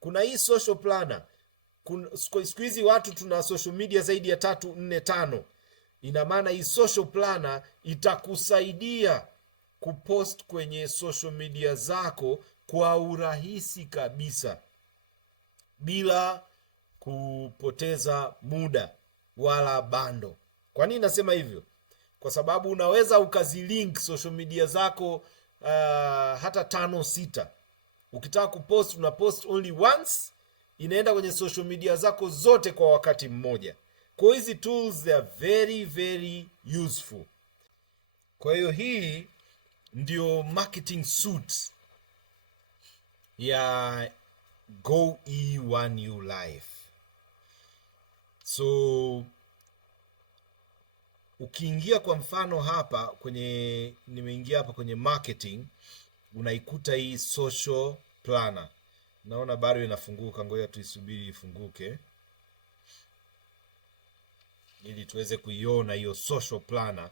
Kuna hii social planner. Siku hizi watu tuna social media zaidi ya 3, 4, 5. Ina maana hii social planner itakusaidia kupost kwenye social media zako kwa urahisi kabisa bila kupoteza muda wala bando. Kwa nini nasema hivyo? Kwa sababu unaweza ukazilink social media zako hata 5, 6. Ukitaka kupost, unapost only once, inaenda kwenye social media zako zote kwa wakati mmoja. Kwa hizi tools they are very very useful. Kwa hiyo hii ndio marketing suite ya GoE1U Life. So ukiingia kwa mfano hapa kwenye, nimeingia hapa kwenye marketing, unaikuta hii social planner. Naona bado inafunguka, ngoja tuisubiri ifunguke ili tuweze kuiona hiyo social planner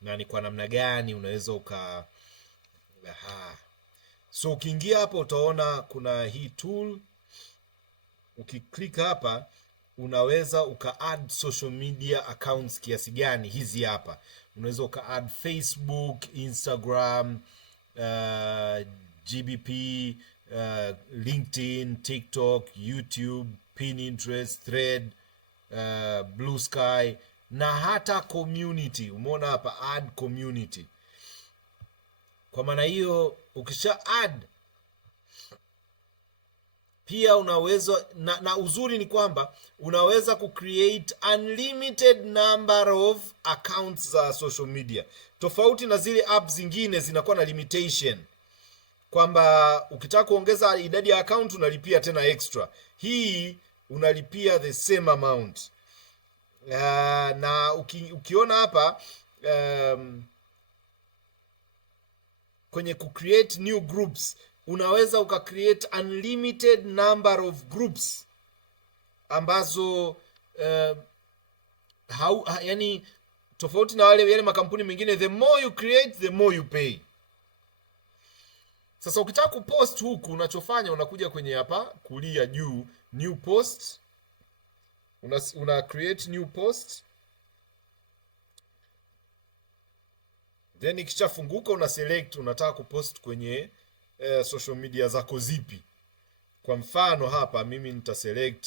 na ni kwa namna gani unaweza So ukiingia hapa utaona kuna hii tool. Ukiklik hapa unaweza add social media accounts kiasi gani. Hizi hapa unaweza add Facebook, Instagram, GBP, LinkedIn, TikTok, YouTube, Pinterest, Thread, Blue Sky na hata community. Umeona hapa add community. Kwa maana hiyo ukisha add pia unaweza na uzuri ni kwamba unaweza kucreate unlimited number of accounts za social media, tofauti na zile apps zingine zinakuwa na limitation kwamba ukitaka kuongeza idadi ya account unalipia tena extra. Hii unalipia the same amount. Na ukiona hapa kwenye kucreate new groups, unaweza ukacreate unlimited number of groups ambazo yani tofauti na yale makampuni mengine, the more you create the more you pay. Sasa ukitaka kupost huku, unachofanya unakuja kwenye hapa kulia juu, new post, una create new post, then ikishafunguka una select unataka kupost kwenye social media zako zipi. Kwa mfano hapa mimi nita select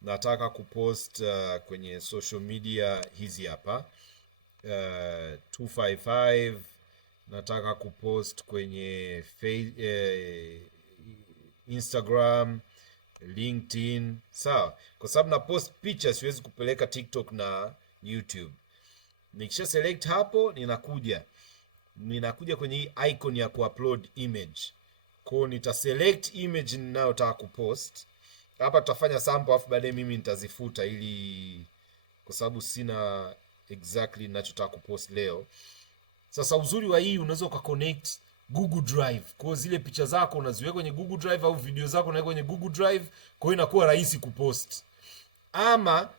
nataka kupost kwenye social media hizi hapa 255. Nataka kupost kwenye Instagram, LinkedIn, sawa. Kwa sababu na post picture, siwezi kupeleka TikTok na YouTube. Nikisha select hapo, ninakuja kwenye hii icon ya kuupload image. Kwa nita select image ninayotaka kupost. Hapa tutafanya sample afu baadaye mimi nitazifuta ili kwa sababu sina exactly ninachotaka kupost leo. Sasa uzuri wa hii, unaweza ukaconnect Google Drive. Kwa zile picha zako unaziweka kwenye Google Drive au video zako unaweka kwenye Google Drive, kwa hiyo inakuwa rahisi kupost. Ama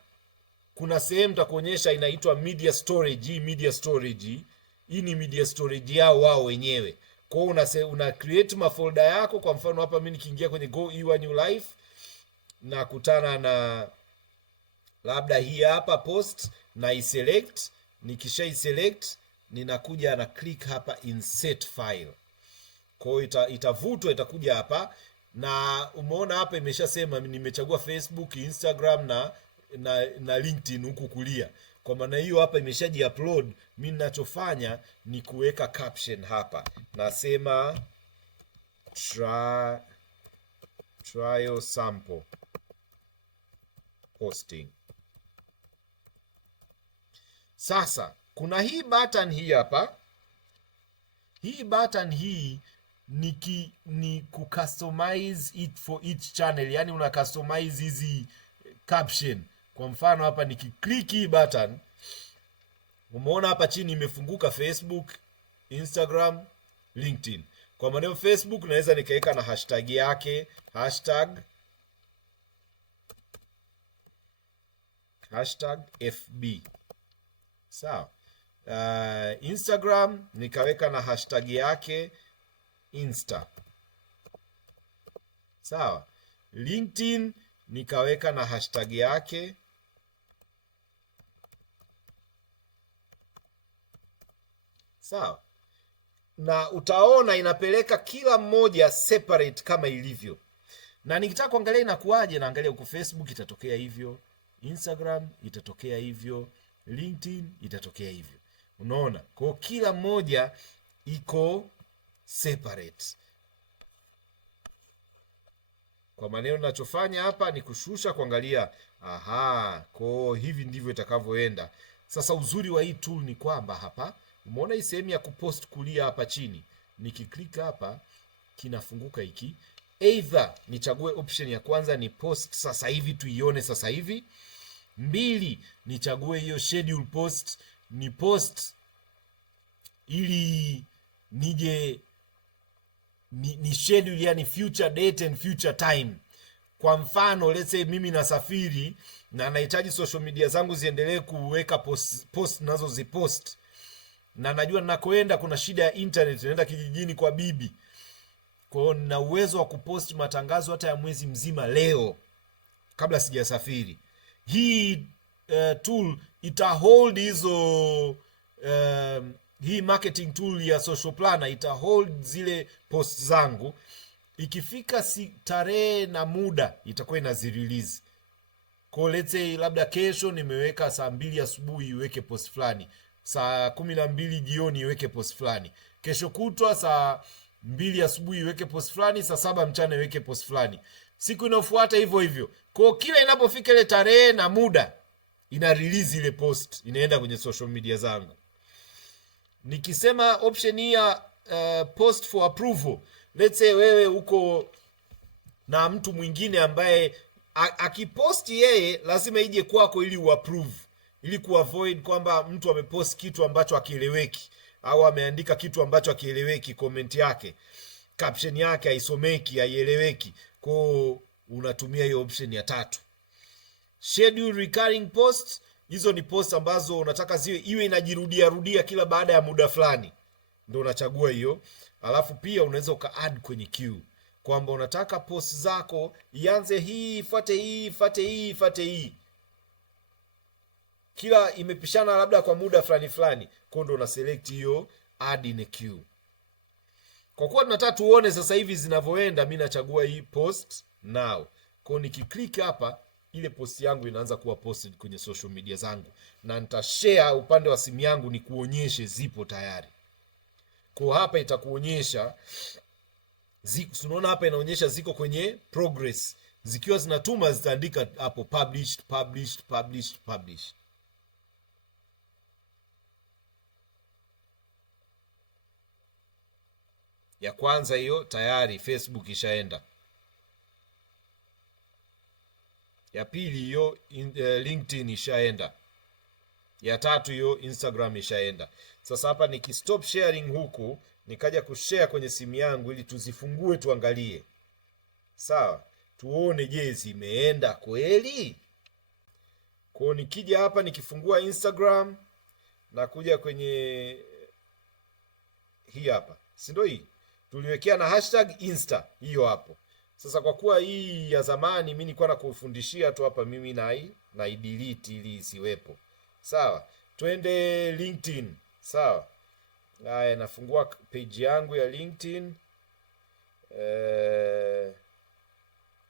kuna sehemu takuonyesha inaitwa media storage. Hii media storage, hii ni media storage yao wao wenyewe. Kwa hiyo una create mafolder yako. Kwa mfano hapa mimi nikiingia kwenye GoE1U Life na kutana na labda hii hapa post na iselect. Nikisha iselect ninakuja na click hapa insert file. Kwa hiyo itavutwa itakuja hapa, na umeona hapa imeshasema nimechagua Facebook, Instagram na LinkedIn huku kulia. Kwa maana hiyo hapa imeshaji upload. Mimi ninachofanya ni kuweka caption hapa. Nasema trial sample posting. Sasa kuna hii button hii hapa. Hii button hii ni kucustomize it for each channel. Yani una customize hizi caption. Kwa mfano hapa nikiklik hii button, umeona hapa chini imefunguka Facebook, Instagram, LinkedIn. Kwa maana Facebook naweza nikaweka na hashtag yake, hashtag FB. Sawa. Instagram nikaweka na hashtag yake Insta. Sawa. LinkedIn nikaweka na hashtag yake. Sawa, na utaona inapeleka kila mmoja separate kama ilivyo, na nikitaka kuangalia inakuaje, naangalia huko Facebook itatokea hivyo, Instagram itatokea hivyo, LinkedIn itatokea hivyo. Unaona, kwa kila mmoja iko separate. Kwa maneno ninachofanya hapa ni kushusha kuangalia, aha, kwa hivi ndivyo itakavyoenda. Sasa uzuri wa hii tool ni kwamba hapa umeona hii sehemu ya kupost kulia hapa chini, nikiklik hapa kinafunguka hiki. Either nichague option ya kwanza ni post sasa hivi tuione sasa hivi. 2, nichague hiyo schedule post, ni post ili nije ni schedule, yani future date and future time. Kwa mfano let's say mimi nasafiri na nahitaji social media zangu ziendelee kuweka post nazo zipost, na najua ninakoenda kuna shida ya internet, naenda kijijini kwa bibi, kwa hiyo nina uwezo wa kupost matangazo hata ya mwezi mzima leo kabla sijasafiri. Hii tool ita hold hizo hii marketing tool ya social planner ita hold zile post zangu, ikifika tarehe na muda itakuwa inazirelease. Kwa let's say labda kesho nimeweka saa 2 asubuhi iweke post fulani, saa 12 jioni iweke post fulani, kesho kutwa saa 2 asubuhi iweke post fulani, saa 7 mchana iweke post fulani, siku inayofuata hivyo hivyo. Kwa kila inapofika ile tarehe na muda ina release ile post, inaenda kwenye social media zangu. Nikisema option hii ya post for approval, let's say wewe uko na mtu mwingine ambaye akiposti yeye lazima ije kwako ili uapprove, ili kuavoid kwamba mtu amepost kitu ambacho hakieleweki au ameandika kitu ambacho hakieleweki, comment yake, caption yake haisomeki, haieleweki. Kwa unatumia hiyo option ya 3. Schedule recurring post, hizo ni post ambazo unataka iwe inajirudia rudia kila baada ya muda fulani, ndio unachagua hiyo. Alafu pia unaweza uka-add kwenye queue kwamba unataka post zako ianze hii, ifuate hii, ifuate hii, ifuate hii, kila imepishana labda kwa muda fulani fulani, kwa ndio una select hiyo add in a queue. Kwa kuwa tunataka tuone sasa hivi zinavyoenda, mimi nachagua hii post now. Kwa nikiklik hapa, ile post yangu inaanza kuwa posted kwenye social media zangu, na nitashare upande wa simu yangu ni kuonyeshe zipo tayari. Kwa hapa itakuonyesha unaona hapa inaonyesha ziko kwenye progress, zikiwa zinatuma zitaandika hapo published, published, published, published. Ya kwanza hiyo tayari Facebook ishaenda. Ya pili hiyo LinkedIn ishaenda. Ya 3 hiyo Instagram ishaenda. Sasa hapa nikistop sharing huku, nikaja kushare kwenye simu yangu ili tuzifungue tuangalie. Sawa? Tuone je, zimeenda kweli? Kwa nikija hapa nikifungua Instagram na kuja kwenye hii hapa. Si ndio hii? Tuliwekea na hashtag Insta hiyo hapo. Sasa kwa kuwa hii ya zamani mimi nilikuwa nakufundishia tu hapa, mimi na delete ili isiwepo. Sawa? Twende LinkedIn. Sawa? Haya, nafungua page yangu ya LinkedIn.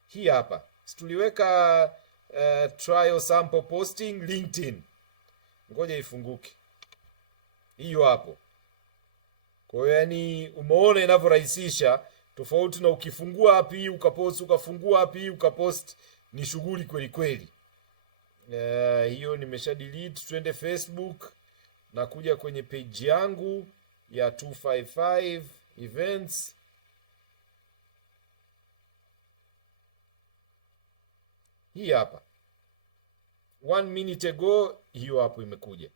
Hii hapa. Tuliweka trial sample posting LinkedIn. Ngoja ifunguke. Hiyo hapo. Kwa hiyo yani umeona inavyorahisisha, tofauti na ukifungua hapi ukapost, ukafungua hapi ukapost, ni shughuli kweli kweli. Hiyo nimesha delete. Twende Facebook na kuja kwenye page yangu ya 255 events. Hii hapa 1 minute ago, hiyo hapo imekuja.